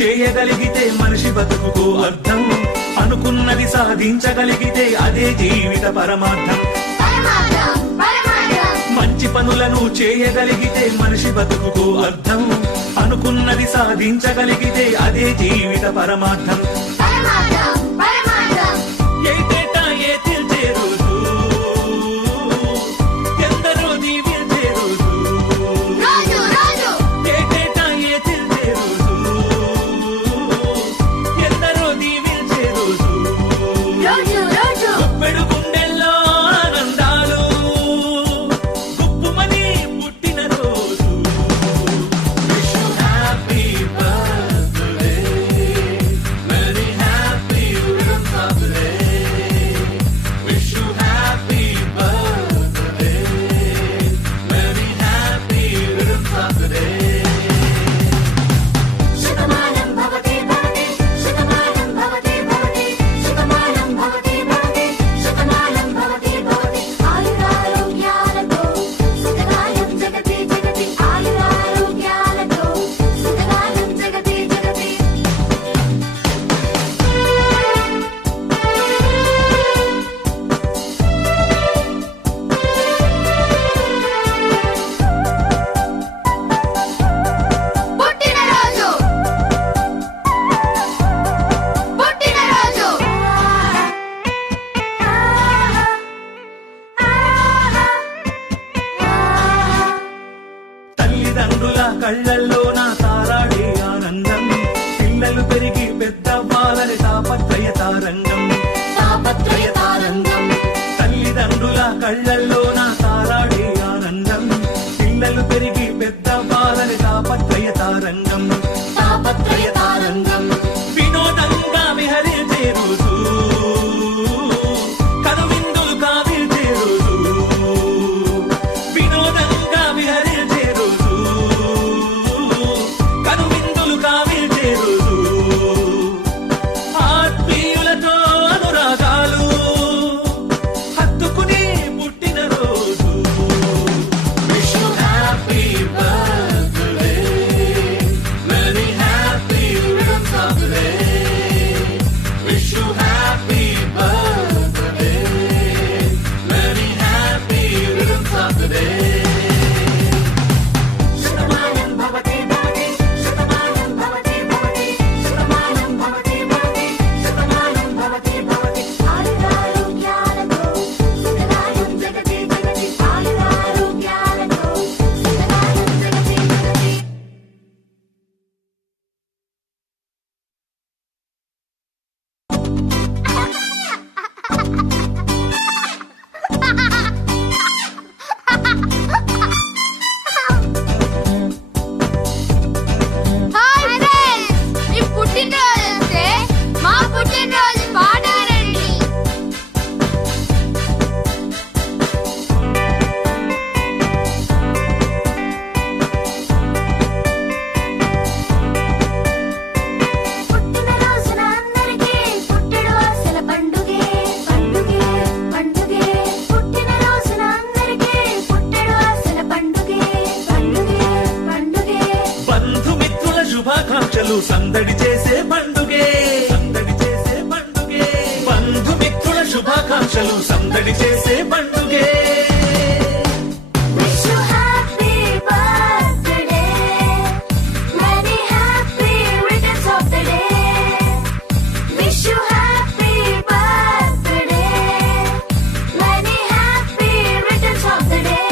చేయగలిగితే మనిషి బతుకుకు అర్థం, అనుకున్నది సాధించగలిగితే అదే జీవిత పరమార్థం. మంచి పనులను చేయగలిగితే మనిషి బతుకుకు అర్థం, అనుకున్నది సాధించగలిగితే అదే జీవిత పరమార్థం. ఏటేటా ఏ తీర్చే రోజు, ఎందరో దీవించే రోజు, ఏటేటా ఏ తీర్చే రోజు, ఎందరో దీవించే రోజు, గుప్పెడు గుండెల్లో ఆనందాలు గుప్పుమని పుట్టిన రోజు. Wish you happy birthday, many happy returns of the day. Wish you happy birthday, many happy returns of the day. Shatamanam Bhavati భవతి, శతమానం భవతి భవతి, శతమానం భవతి భవతి, శతమానం భవతి భవతి. ఆయురారోగ్యాలతో సుఖగానం జగతి జగతి, ఆయురారోగ్యాలతో సుఖగానం జగతి జగతి. పుట్టినరోజు పుట్టినరోజు తల్లిదండ్రుల కళ్ళల్లో నా తారాడే ఆనందం, పిల్లలు పెరిగి పెద్దవ్వాలని తాపత్రయ తారంగం. తాపత్రయ తారంగం, తల్లిదండ్రుల కళ్ళల్లో నా తారాడే ఆనందం, పిల్లలు పెరిగి పెద్దవ్వాలని తాపత్రయ తారంగం. తాపత్రయ తారంగం. వినోదంగా విహరించే రోజు, కనువిందులు కావిల్చే రోజు, వినోదంగా విహరించే రోజు, కనువిందులు కావిల్చే రోజు, ఆత్మీయులతో అనురాగాలు హత్తుకుని పుట్టిన రోజు. Wish you happy birthday, many happy returns of the day. Wish you happy birthday, many happy returns of the day. Shatamanam Bhavati భవతి, శతమానం భవతి భవతి, శతమానం భవతి భవతి, శతమానం భవతి భవతి. ఆయురారోగ్యాలతో సుఖగానం జగతి జగతి, ఆయురారోగ్యాలతో సుఖగానం జగతి జగతి. హాయ్ ఫ్రెండ్స్, మీ పుట్టినరోజు వస్తే మా పుట్టినరోజు పాట రండి. పుట్టినరోజున అందరికీ పుట్టెడు ఆశల పండుగే పండుగే పండుగే. పుట్టినరోజున అందరికీ పుట్టెడు ఆశల పండుగే పండుగే పండుగే. బంధుమిత్రుల శుభాకాంక్షలు సందడి చేసే పండుగే, సందడి చేసే పండుగే. బంధుమిత్రుల శుభాకాంక్షలు సందడి చేసే పండుగే. Wish you happy birthday, many happy returns of the day. Wish you happy birthday, many happy returns of the day.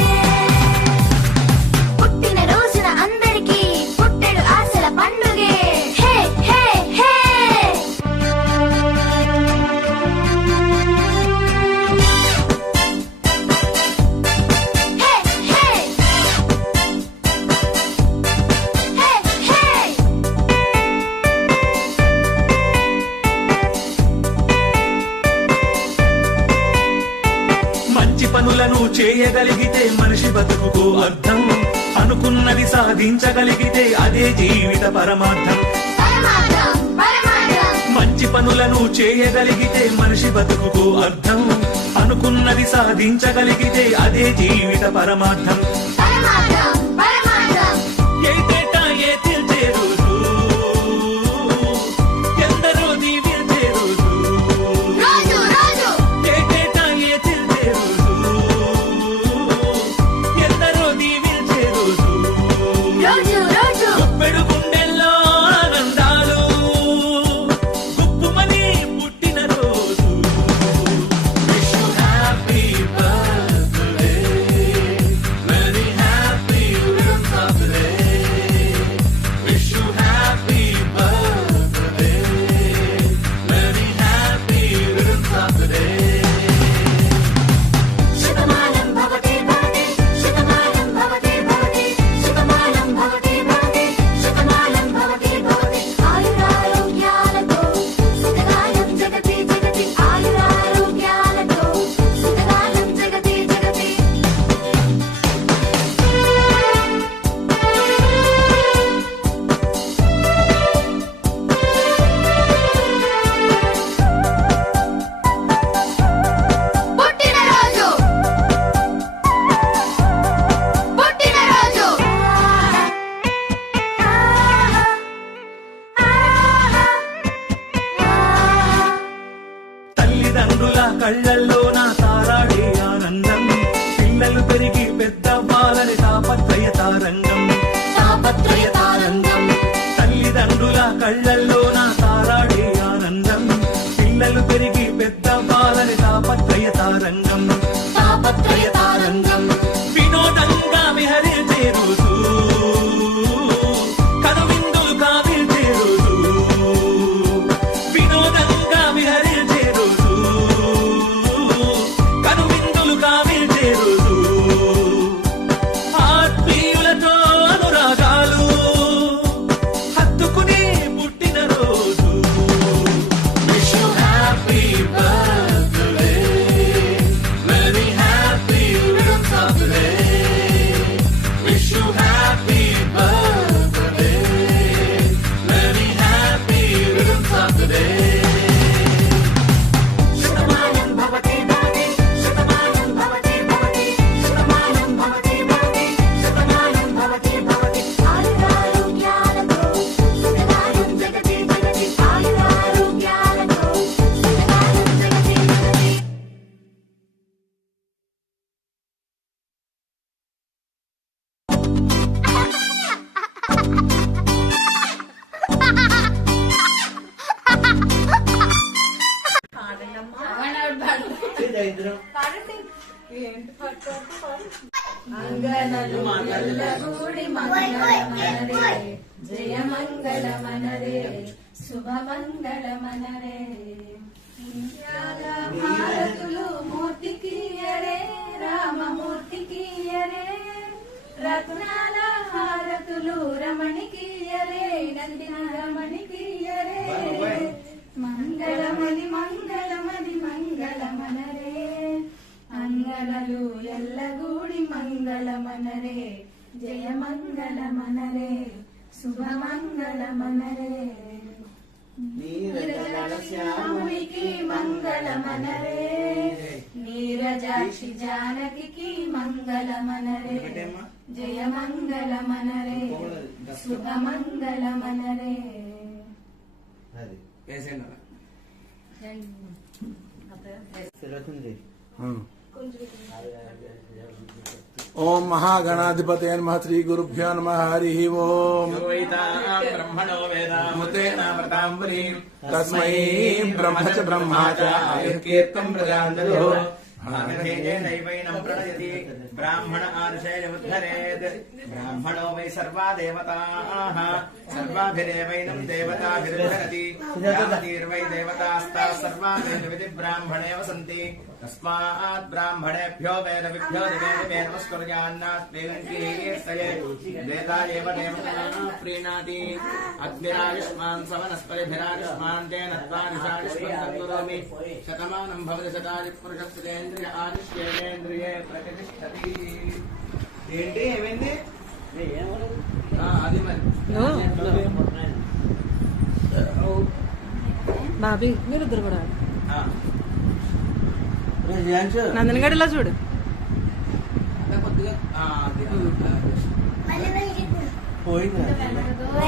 పుట్టిన రోజున అందరికీ పుట్టెడు ఆశల పండుగే. హే హే హే. పనులను చేయగలిగితే మనిషి బతుకుకు అర్థం, అనుకున్నది సాధించగలిగితే అదే జీవిత పరమార్థం. మంచి పనులను చేయగలిగితే మనిషి బతుకుకు అర్థం, అనుకున్నది సాధించగలిగితే అదే జీవిత పరమార్థం. ఏటేటా ఏ తీర్చే రోజు, సంఘం వినోదంగా విహరించే రోజు కనువిందులు కావిల్చే రోజు వినోదంగా విహరించే రోజు కనువిందులు కావిల్చే రోజు ఆత్మీయులతో అనురాగాలు హత్తుకునే పుట్టిన రోజు wish you happy birthday very happy returns of the day wish you happy birthday very happy returns of the day Shatamanam Bhavati భవతి శతమానం భవతి భవతి శతమానం భవతి భవతి శతమానం భవతి భవతి ఆయురారోగ్యాలతో సకలాయం జగతి జగతి ఆయురారోగ్యాలతో సకలాయం జగతి జగతి అంగనలు ఎల్లగూడి మంగళమనరే జయ మంగళమనరే శుభమంగళమనరే ముత్యాల భారతులు మూర్తికియరే రామమూర్తికియరే రత్నాల హారతులు రమణికియరే నందిన రమణికియరే మంగళమది మంగళమది మంగళమనరే అంగనలు ఎల్లగూడి మంగళమనరే జయ మంగళమనరే శుభమంగళమనరే శ్యామునికి మంగళమనరే నీరజాక్షి జానకి మంగళమనరే జయ మంగళమనరే శుభమంగళమనరే ओम महागणाधिपते नमः श्री गुरुभ्यो नमः हरि ओम ब्रह्मणो मुतेनामृताम्बुली तस्मै ब्रह्म च ब्रह्मा च कीर्तम् प्रजान्तु नैवैनं प्रणयति ब्राह्मण आर्षैरुद्धरेत् ब्राह्मणो वै सर्वा देवताः सर्वाभिरेवैनं देवताभिरुद्धरति यावतीर्वै देवतास्ताः सर्वा वेदविधि ब्राह्मणे वसन्ति तस्मात् ब्राह्मणेभ्यो वेदविभ्यो दिवे दिवे नमस्कुर्यान्नास्तेऽङ्कीर्तये वेदायेव देवताः प्रीणाति अग्निरायुष्मान् सवनस्पतिभिरायुष्मान् तेन त्वानिषायुष्मन् तत्करोमि शतमानं भवति शतायुः पुरुषस्तेन्द्रिय आयुष्येन्द्रिये प्रतिष्ठति ఏంటి ఏమైంది అది మరి బాబీ మీరు ఇద్దరు కూడా నందనగడ్డలా చూడు కొద్దిగా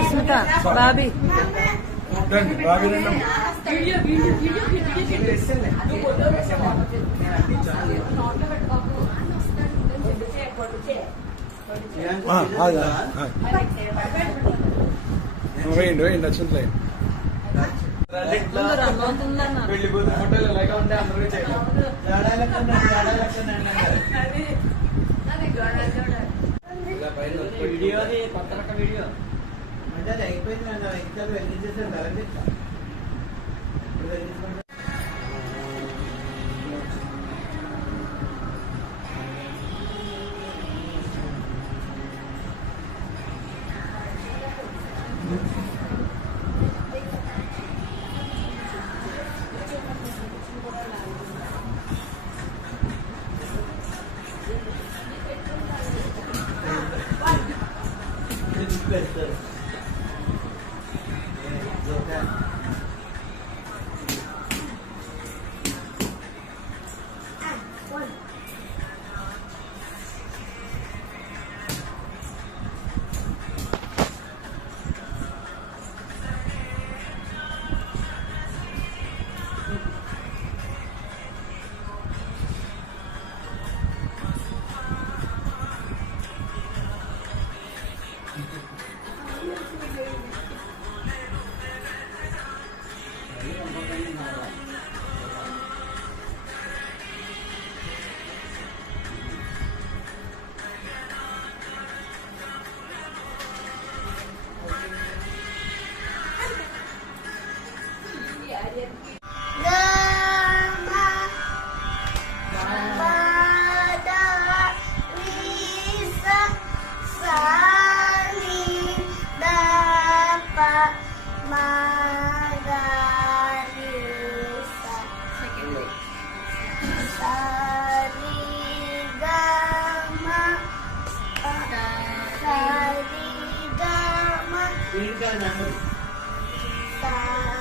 స్మిత బాబీ వేయండి వేయండి వచ్చింది పెళ్లి కూతురు ఫోటోలు ఎలాగా ఉంటే అందరూ వీడియోది కొత్త రకం వీడియో అంటే అది అయిపోయింది వెళ్ళించేసారు పెడతారు స్పీడ్ కాదు నాకు స్టార్ట్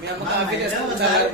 మీ అమ్మ కాఫీ చేసుకుంటారు